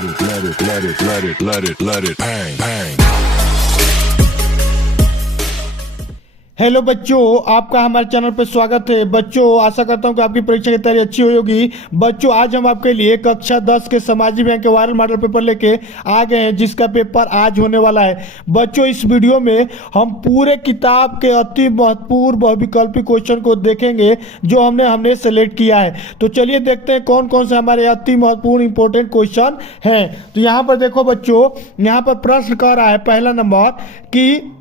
let it bang, bang. Hello बच्चों, आपका हमारे चैनल पर स्वागत है। बच्चों, आशा करता हूं कि आपकी परीक्षा की तैयारी अच्छी हुई होगी। बच्चों, आज हम आपके लिए कक्षा 10 के सामाजिक विज्ञान के वायरल मॉडल पेपर लेके आ गए हैं, जिसका पेपर आज होने वाला है। बच्चों, इस वीडियो में हम पूरे किताब के अति महत्वपूर्ण बहुविकल्पी क्वेश्चन को देखेंगे जो हमने सेलेक्ट किया है। तो चलिए देखते हैं कौन कौन से हमारे अति महत्वपूर्ण इंपॉर्टेंट क्वेश्चन हैं। तो यहाँ पर देखो बच्चों, यहाँ पर प्रश्न कह रहा है पहला नंबर कि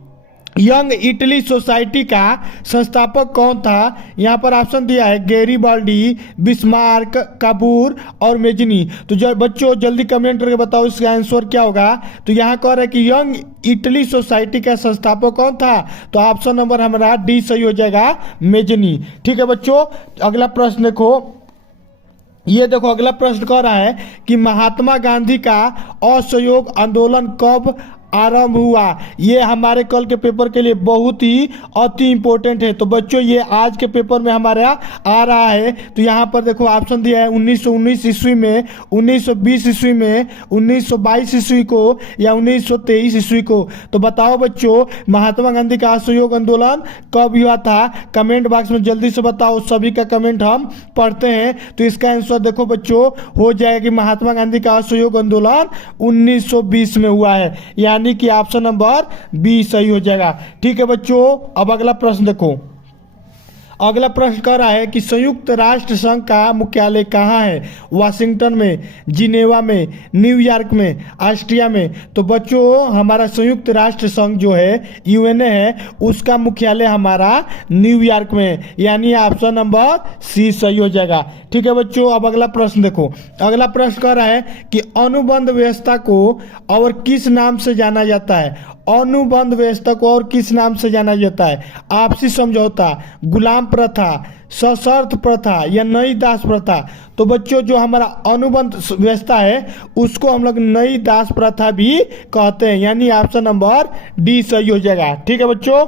यंग इटली सोसाइटी का संस्थापक कौन था। यहाँ पर ऑप्शन दिया है गैरीबाल्डी, बिस्मार्क, काबूर और मेजनी। तो बच्चों जल्दी कमेंट करके बताओ इसका आंसर क्या होगा। तो यहाँ कह रहा है कि यंग इटली सोसाइटी का संस्थापक कौन था। तो ऑप्शन नंबर हमारा डी सही हो जाएगा, मेजनी। ठीक है बच्चों, अगला प्रश्न देखो। ये देखो अगला प्रश्न कह रहा है कि महात्मा गांधी का असहयोग आंदोलन कब आरंभ हुआ। ये हमारे कल के पेपर के लिए बहुत ही अति इंपॉर्टेंट है। तो बच्चों ये आज के पेपर में हमारा आ रहा है। तो यहाँ पर देखो ऑप्शन दिया है 1919 ईस्वी में, 1920 ईस्वी में, 1922 ईस्वी को या 1923 ईस्वी को। तो बताओ बच्चों महात्मा गांधी का असहयोग आंदोलन कब हुआ था। कमेंट बॉक्स में जल्दी से बताओ, सभी का कमेंट हम पढ़ते हैं। तो इसका आंसर देखो बच्चों हो जाएगा कि महात्मा गांधी का असहयोग आंदोलन 1920 में हुआ है, यानी कि ऑप्शन नंबर बी सही हो जाएगा। ठीक है बच्चों, अब अगला प्रश्न देखो। अगला प्रश्न कह रहा है कि संयुक्त राष्ट्र संघ का मुख्यालय कहाँ है। वाशिंगटन में, जिनेवा में, न्यूयॉर्क में, ऑस्ट्रिया में। तो बच्चों हमारा संयुक्त राष्ट्र संघ जो है यूएनए है, उसका मुख्यालय हमारा न्यूयॉर्क में, यानी ऑप्शन नंबर सी सही हो जाएगा। ठीक है बच्चों, अब अगला प्रश्न देखो। अगला प्रश्न कह रहा है कि अनुबंध व्यवस्था को और किस नाम से जाना जाता है। अनुबंध व्यवस्था को और किस नाम से जाना जाता है। आपसी समझौता, गुलाम प्रथा, सशर्त प्रथा या नई दास प्रथा। तो बच्चों जो हमारा अनुबंध व्यवस्था है उसको हम लोग नई दास प्रथा भी कहते हैं, यानी ऑप्शन नंबर डी सही हो जाएगा। ठीक है बच्चों,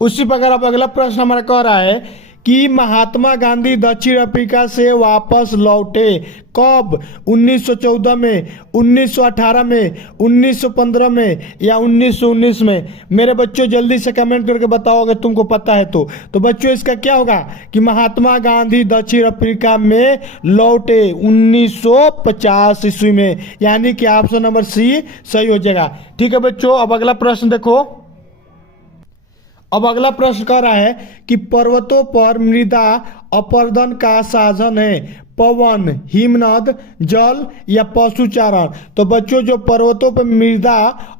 उसी प्रकार अब अगला प्रश्न हमारा कह रहा है कि महात्मा गांधी दक्षिण अफ्रीका से वापस लौटे कब। 1914 में, 1918 में, 1915 में या 1919 में। मेरे बच्चों जल्दी से कमेंट करके बताओ अगर तुमको पता है तो बच्चों इसका क्या होगा कि महात्मा गांधी दक्षिण अफ्रीका में लौटे 1950 ईस्वी में, यानी कि ऑप्शन नंबर सी सही हो जाएगा। ठीक है बच्चों, अब अगला प्रश्न देखो। अब अगला प्रश्न कह रहा है कि पर्वतों पर मृदा अपरदन का साधन है पवन, हिमनद, जल या पशुचारण। तो बच्चों जो पर्वतों पर मृदा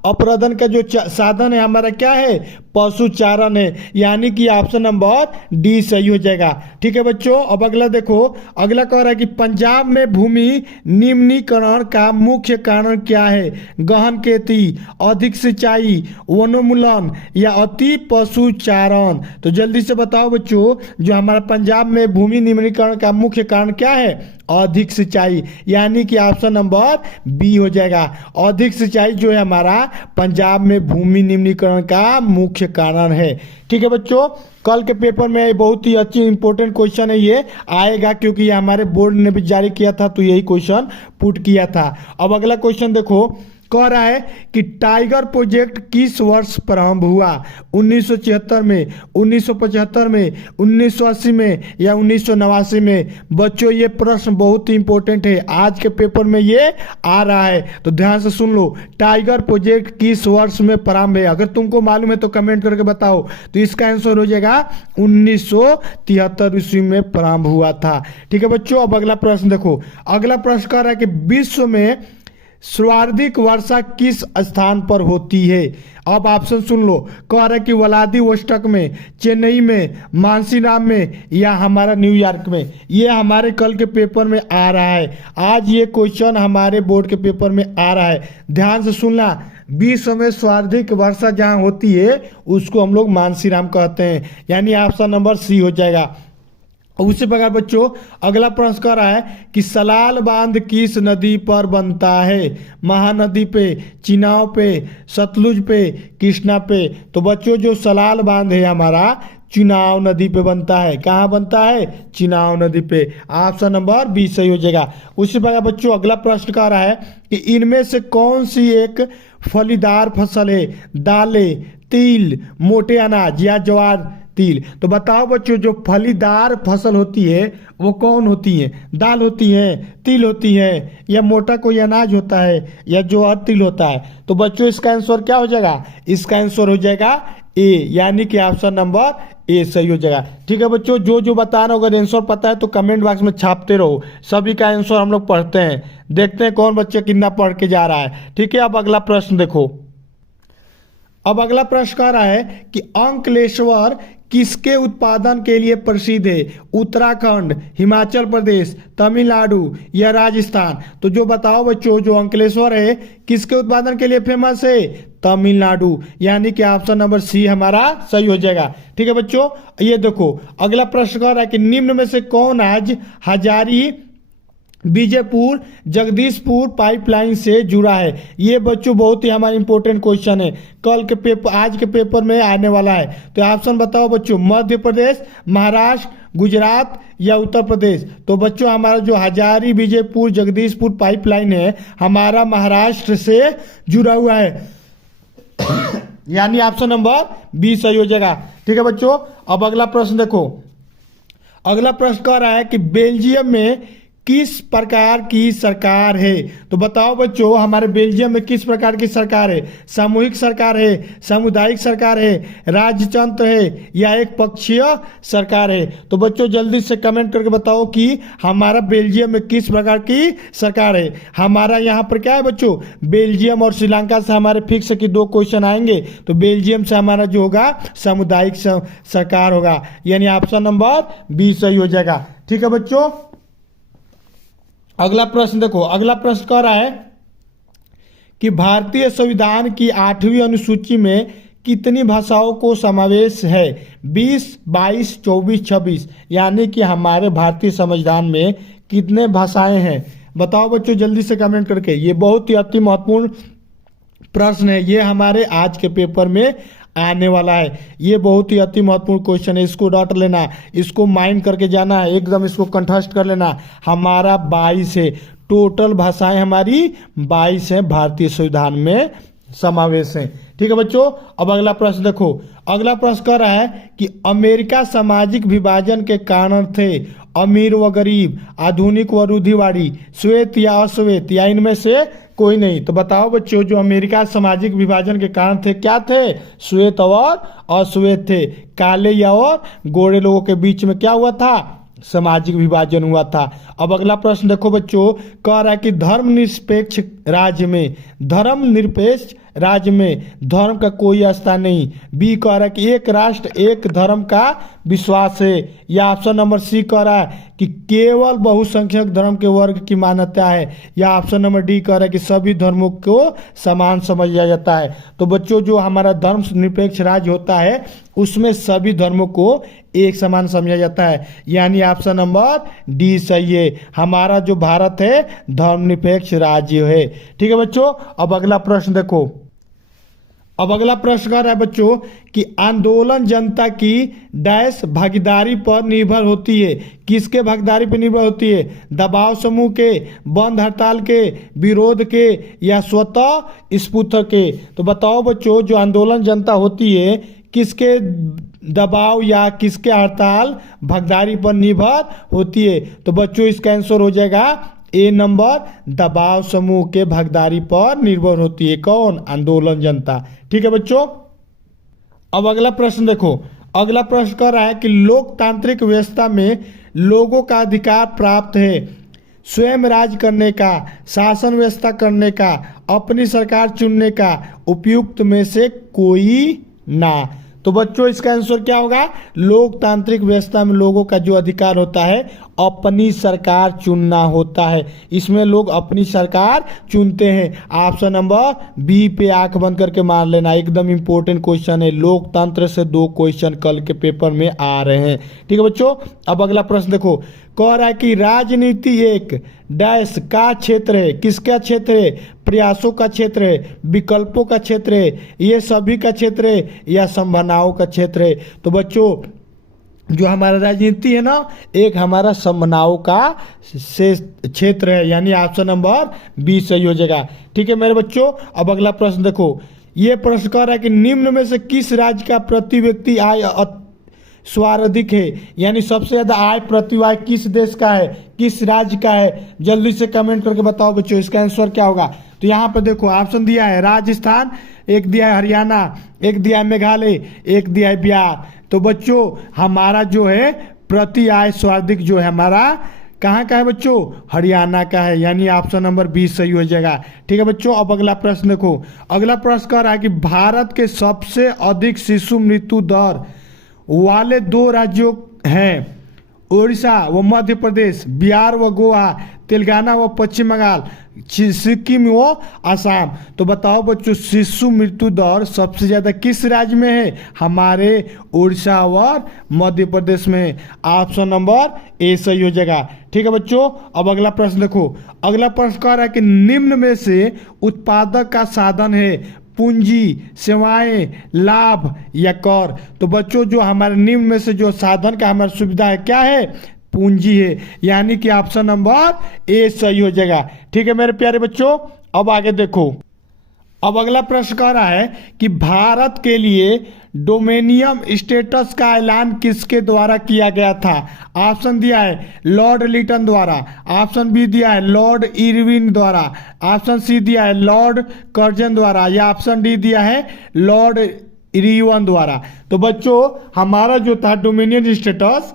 अपरदन का जो साधन है हमारा क्या है, पशुचारण है, यानी कि ऑप्शन नंबर डी सही हो जाएगा। ठीक है बच्चों, अब अगला देखो। अगला कह रहा है कि पंजाब में भूमि निम्नीकरण का मुख्य कारण क्या है। गहन खेती, अधिक सिंचाई, वनोन्मूलन या अति पशुचारण। तो जल्दी से बताओ बच्चों जो हमारा पंजाब में भूमि निम्नीकरण का मुख्य कारण क्या है, अधिक सिंचाई, यानी कि ऑप्शन नंबर बी हो जाएगा। अधिक सिंचाई जो है हमारा पंजाब में भूमि निम्नीकरण का मुख्य कारण है। ठीक है बच्चों, कल के पेपर में बहुत ही अच्छी इंपॉर्टेंट क्वेश्चन है, ये आएगा क्योंकि ये हमारे बोर्ड ने भी जारी किया था तो यही क्वेश्चन पुट किया था। अब अगला क्वेश्चन देखो, कह रहा है कि टाइगर प्रोजेक्ट किस वर्ष प्रारंभ हुआ। 1976 में, 1975 में, 1980 में या 1989 में। बच्चों ये प्रश्न बहुत ही इंपॉर्टेंट है, आज के पेपर में ये आ रहा है, तो ध्यान से सुन लो। टाइगर प्रोजेक्ट किस वर्ष में प्रारंभ है, अगर तुमको मालूम है तो कमेंट करके बताओ। तो इसका आंसर हो जाएगा 1973 ईस्वी में प्रारंभ हुआ था। ठीक है बच्चों, अब अगला प्रश्न देखो। अगला प्रश्न कह रहा है कि विश्व में सर्वाधिक वर्षा किस स्थान पर होती है। अब ऑप्शन सुन लो। कह रहा है कि व्लादिवोस्टॉक में, चेन्नई में, मानसीराम में या हमारा न्यूयॉर्क में। ये हमारे कल के पेपर में आ रहा है, आज ये क्वेश्चन हमारे बोर्ड के पेपर में आ रहा है। ध्यान से सुनना, विश्व में सर्वाधिक वर्षा जहाँ होती है उसको हम लोग मानसीराम कहते हैं, यानी ऑप्शन नंबर सी हो जाएगा। उसी प्रकार बच्चों अगला प्रश्न कर रहा है कि सलाल बांध किस नदी पर बनता है। महानदी पे, चिनाव पे, सतलुज पे, कृष्णा पे। तो बच्चों जो सलाल बांध है हमारा चुनाव नदी पे बनता है। कहाँ बनता है? चुनाव नदी पे। ऑप्शन नंबर बी सही हो जाएगा। उसी प्रकार बच्चों अगला प्रश्न कह रहा है कि इनमें से कौन सी एक फलीदार फसल है? दालें, तिल, मोटे अनाज या ज्वार, तिल। तो बताओ बच्चों जो फलीदार फसल होती है वो कौन होती है? दाल होती है, तिल होती है, या मोटा कोई अनाज होता है, या ज्वार तिल होता है? तो बच्चों इसका आंसर क्या हो जाएगा? इसका आंसर हो जाएगा ए, यानी कि ऑप्शन नंबर ए सही हो जाएगा। ठीक है बच्चों, जो जो बताना होगा आंसर पता है तो कमेंट बॉक्स में छापते रहो। सभी का आंसर हम लोग पढ़ते हैं, देखते हैं कौन बच्चे कितना पढ़ के जा रहा है। ठीक है, अब अगला प्रश्न देखो। अब अगला प्रश्न कह रहा है कि अंकलेश्वर किसके उत्पादन के लिए प्रसिद्ध है? उत्तराखंड, हिमाचल प्रदेश, तमिलनाडु या राजस्थान? तो जो बताओ बच्चों जो अंकलेश्वर है किसके उत्पादन के लिए फेमस है? तमिलनाडु, यानी कि ऑप्शन नंबर सी हमारा सही हो जाएगा। ठीक है बच्चों, ये देखो अगला प्रश्न कह रहा है कि निम्न में से कौन आज हजारी बीजेपुर जगदीशपुर पाइपलाइन से जुड़ा है? ये बच्चों बहुत ही हमारा इंपॉर्टेंट क्वेश्चन है, कल के पेपर आज के पेपर में आने वाला है। तो ऑप्शन बताओ बच्चों, मध्य प्रदेश, महाराष्ट्र, गुजरात या उत्तर प्रदेश? तो बच्चों हमारा जो हजारी बीजेपुर जगदीशपुर पाइपलाइन है हमारा महाराष्ट्र से जुड़ा हुआ है, यानी ऑप्शन नंबर बी सही हो जाएगा। ठीक है बच्चों, अब अगला प्रश्न देखो। अगला प्रश्न कह रहा है कि बेल्जियम में किस प्रकार की सरकार है? तो बताओ बच्चों हमारे बेल्जियम में किस प्रकार की सरकार है? सामूहिक सरकार है, सामुदायिक सरकार है, राजतंत्र है या एक पक्षीय सरकार है? तो बच्चों जल्दी से कमेंट करके बताओ कि हमारा बेल्जियम में किस प्रकार की सरकार है। हमारा यहाँ पर क्या है बच्चों, बेल्जियम और श्रीलंका से हमारे फिक्स की 2 क्वेश्चन आएंगे। तो बेल्जियम से हमारा जो होगा सामुदायिक सरकार होगा, यानी ऑप्शन नंबर बी सही हो जाएगा। ठीक है बच्चों, अगला प्रश्न देखो। अगला प्रश्न कह रहा है कि भारतीय संविधान की 8वीं अनुसूची में कितनी भाषाओं को समावेश है? 20, 22, 24, 26, यानी कि हमारे भारतीय संविधान में कितने भाषाएं हैं? बताओ बच्चों जल्दी से कमेंट करके। ये बहुत ही अति महत्वपूर्ण प्रश्न है, ये हमारे आज के पेपर में आने वाला है। ये बहुत ही अति महत्वपूर्ण क्वेश्चन है, इसको डॉट लेना, इसको माइंड करके जाना है, एकदम इसको कंठस्थ कर लेना। हमारा 22 है, टोटल भाषाएं हमारी 22 हैं, भारतीय संविधान में समावेश है। ठीक है बच्चों, अब अगला प्रश्न देखो। अगला प्रश्न कह रहा है कि अमेरिका सामाजिक विभाजन के कारण थे अमीर व गरीब, आधुनिक व रूढ़िवादी, श्वेत या अश्वेत या इनमें से कोई नहीं? तो बताओ बच्चों जो अमेरिका सामाजिक विभाजन के कारण थे क्या थे? श्वेत और अश्वेत थे। काले या और गोरे लोगों के बीच में क्या हुआ था? सामाजिक विभाजन हुआ था। अब अगला प्रश्न देखो बच्चों, कह रहा है कि धर्मनिरपेक्ष राज्य में, धर्मनिरपेक्ष राज्य में धर्म का कोई स्थान नहीं। बी कह रहा है कि एक राष्ट्र एक धर्म का विश्वास है, या ऑप्शन नंबर सी कह रहा है कि केवल बहुसंख्यक धर्म के वर्ग की मान्यता है, या ऑप्शन नंबर डी कह रहा है कि सभी धर्मों को समान समझा जाता है। तो बच्चों जो हमारा धर्मनिरपेक्ष राज्य होता है उसमें सभी धर्मों को एक समान समझा जाता है, यानी ऑप्शन नंबर डी सही है। हमारा जो भारत है धर्मनिरपेक्ष राज्य है। ठीक है बच्चों, अब अगला प्रश्न देखो। अब अगला प्रश्न कह रहा है बच्चों कि आंदोलन जनता की डैश भागीदारी पर निर्भर होती है। किसके भागीदारी पर निर्भर होती है? दबाव समूह के, बंद हड़ताल के, विरोध के या स्वतः स्फूर्त के? तो बताओ बच्चों जो आंदोलन जनता होती है किसके दबाव या किसके हड़ताल भागीदारी पर निर्भर होती है? तो बच्चों इसका आंसर हो जाएगा ए नंबर, दबाव समूह के भागीदारी पर निर्भर होती है। कौन? आंदोलन जनता। ठीक है बच्चों, अब अगला प्रश्न देखो। अगला प्रश्न कह रहा है कि लोकतांत्रिक व्यवस्था में लोगों का अधिकार प्राप्त है स्वयं राज करने का, शासन व्यवस्था करने का, अपनी सरकार चुनने का, उपयुक्त में से कोई ना। तो बच्चों इसका आंसर क्या होगा? लोकतांत्रिक व्यवस्था में लोगों का जो अधिकार होता है अपनी सरकार चुनना होता है। इसमें लोग अपनी सरकार चुनते हैं। ऑप्शन नंबर बी पे आंख बंद करके मान लेना, एकदम इंपॉर्टेंट क्वेश्चन है। लोकतंत्र से 2 क्वेश्चन कल के पेपर में आ रहे हैं। ठीक है बच्चों, अब अगला प्रश्न देखो। कह रहा है कि राजनीति एक डैश का क्षेत्र है। किसका क्षेत्र है? प्रयासों का क्षेत्र है, विकल्पों का क्षेत्र है, ये सभी का क्षेत्र है या संभावनाओं का क्षेत्र है? तो बच्चों जो हमारा राजनीति है ना, एक हमारा समनाओ का से क्षेत्र है, यानी ऑप्शन नंबर 20 सही हो जाएगा। ठीक है मेरे बच्चों, अब अगला प्रश्न देखो। ये प्रश्न कह रहा है कि निम्न में से किस राज्य का प्रति व्यक्ति आय सर्वाधिक है, यानी सबसे ज्यादा आय प्रति आय किस देश का है, किस राज्य का है, जल्दी से कमेंट करके बताओ बच्चों इसका आंसर क्या होगा। तो यहाँ पे देखो ऑप्शन दिया है राजस्थान, एक दिया है हरियाणा, एक दिया है मेघालय, एक दिया है बिहार। तो बच्चों हमारा जो है प्रति आय सर्वाधिक जो है हमारा कहाँ का है बच्चों, हरियाणा का है, यानी ऑप्शन नंबर 20 सही हो जाएगा। ठीक है बच्चों, अब अगला प्रश्न देखो। अगला प्रश्न कह रहा है कि भारत के सबसे अधिक शिशु मृत्यु दर वाले 2 राज्यों हैं, उड़ीसा व मध्य प्रदेश, बिहार व गोवा, तेलंगाना व पश्चिम बंगाल, सिक्किम व असम। तो बताओ बच्चों शिशु मृत्यु दर सबसे ज्यादा किस राज्य में है, हमारे उड़ीसा और मध्य प्रदेश में। ऑप्शन नंबर ए सही हो जाएगा। ठीक है बच्चों, अब अगला प्रश्न देखो। अगला प्रश्न कह रहा है कि निम्न में से उत्पादक का साधन है पूंजी, सेवाएं, लाभ या कर। तो बच्चों जो हमारे निम्न में से जो साधन का हमारी सुविधा है क्या है, पूंजी है, यानी कि ऑप्शन नंबर ए सही हो जाएगा। ठीक है मेरे प्यारे बच्चों, अब आगे देखो। अब अगला प्रश्न कह रहा है कि भारत के लिए डोमेनियम स्टेटस का ऐलान किसके द्वारा किया गया था। ऑप्शन दिया है लॉर्ड लिटन द्वारा, ऑप्शन बी दिया है लॉर्ड इरविन द्वारा, ऑप्शन सी दिया है लॉर्ड कर्जन द्वारा, या ऑप्शन डी दिया है लॉर्ड इरविन द्वारा। तो बच्चों हमारा जो था डोमेनियन स्टेटस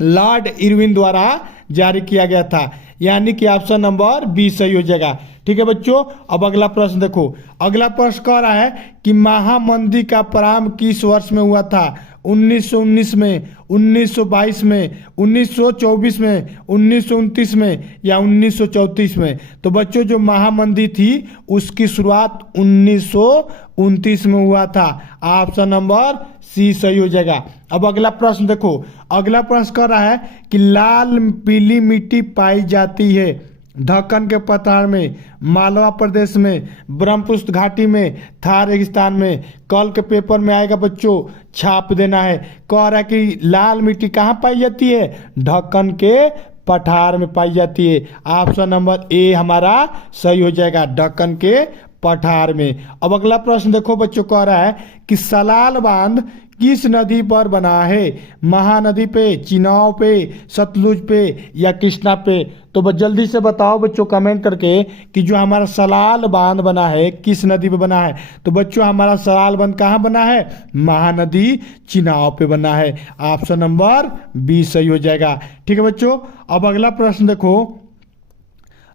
लॉर्ड इरविन द्वारा जारी किया गया था, यानी कि ऑप्शन नंबर 20 सही हो जाएगा। ठीक है बच्चों, अब अगला प्रश्न देखो। अगला प्रश्न कह रहा है कि महामंदी का प्रारंभ किस वर्ष में हुआ था, 1919 में, 1922 में, 1924 में, 1929 में या 1934 में। तो बच्चों जो महामंदी थी उसकी शुरुआत 1929 में हुआ था, ऑप्शन नंबर सी सही हो जाएगा। अब अगला प्रश्न देखो। अगला प्रश्न कर रहा है कि लाल पीली मिट्टी पाई जाती है दक्कन के पठार में, मालवा प्रदेश में, ब्रह्मपुत्र घाटी में, थार रेगिस्तान में। कल के पेपर में आएगा बच्चों, छाप देना है। कह रहा है कि लाल मिट्टी कहाँ पाई जाती है, दक्कन के पठार में पाई जाती है। ऑप्शन नंबर ए हमारा सही हो जाएगा, दक्कन के पठार में। अब अगला प्रश्न देखो बच्चों, कह रहा है कि सलाल बांध किस नदी पर बना है, महानदी पे, चिनाव पे, सतलुज पे या कृष्णा पे। तो बस जल्दी से बताओ बच्चों कमेंट करके कि जो हमारा सलाल बांध बना है किस नदी पे बना है। तो बच्चों हमारा सलाल बांध कहाँ बना है, महानदी चिनाव पे बना है। ऑप्शन नंबर 20 सही हो जाएगा। ठीक है बच्चों, अब अगला प्रश्न देखो।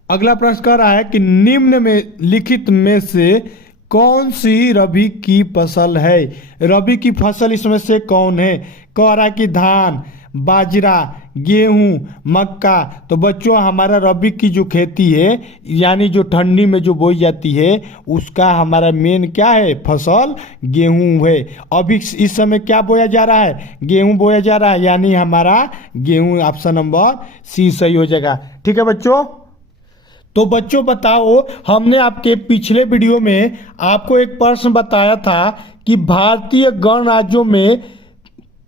अगला प्रश्न कह रहा है कि निम्न में लिखित में से कौन सी रबी की फसल है, रबी की फसल इसमें से कौन है। कह रहा है कि धान, बाजरा, गेहूं, मक्का। तो बच्चों हमारा रबी की जो खेती है यानी जो ठंडी में जो बोई जाती है उसका हमारा मेन क्या है, फसल गेहूं है। अभी इस समय क्या बोया जा रहा है, गेहूं बोया जा रहा है, यानी हमारा गेहूं। ऑप्शन नंबर सी सही हो जाएगा। ठीक है बच्चों, तो बच्चों बताओ, हमने आपके पिछले वीडियो में आपको एक प्रश्न बताया था कि भारतीय गणराज्यों में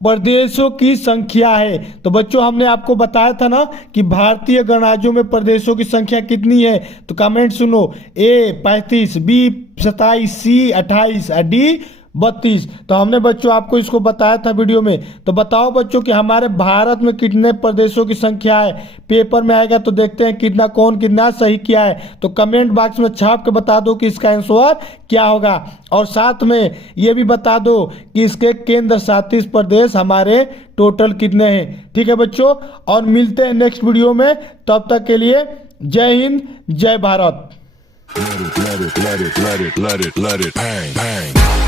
प्रदेशों की संख्या है। तो बच्चों हमने आपको बताया था ना कि भारतीय गणराज्यों में प्रदेशों की संख्या कितनी है। तो कमेंट सुनो, ए 35, बी 27, सी 28 और डी 32। तो हमने बच्चों आपको इसको बताया था वीडियो में। तो बताओ बच्चों कि हमारे भारत में कितने प्रदेशों की संख्या है। पेपर में आएगा तो देखते हैं कितना कौन कितना सही किया है। तो कमेंट बॉक्स में छाप के बता दो कि इसका आंसर क्या होगा, और साथ में ये भी बता दो कि इसके केंद्र शासित प्रदेश हमारे टोटल कितने हैं। ठीक है बच्चों, और मिलते हैं नेक्स्ट वीडियो में। तब तक के लिए जय हिंद, जय Bharat. Let it, let it, let it, let it, let it, let it, bang, bang.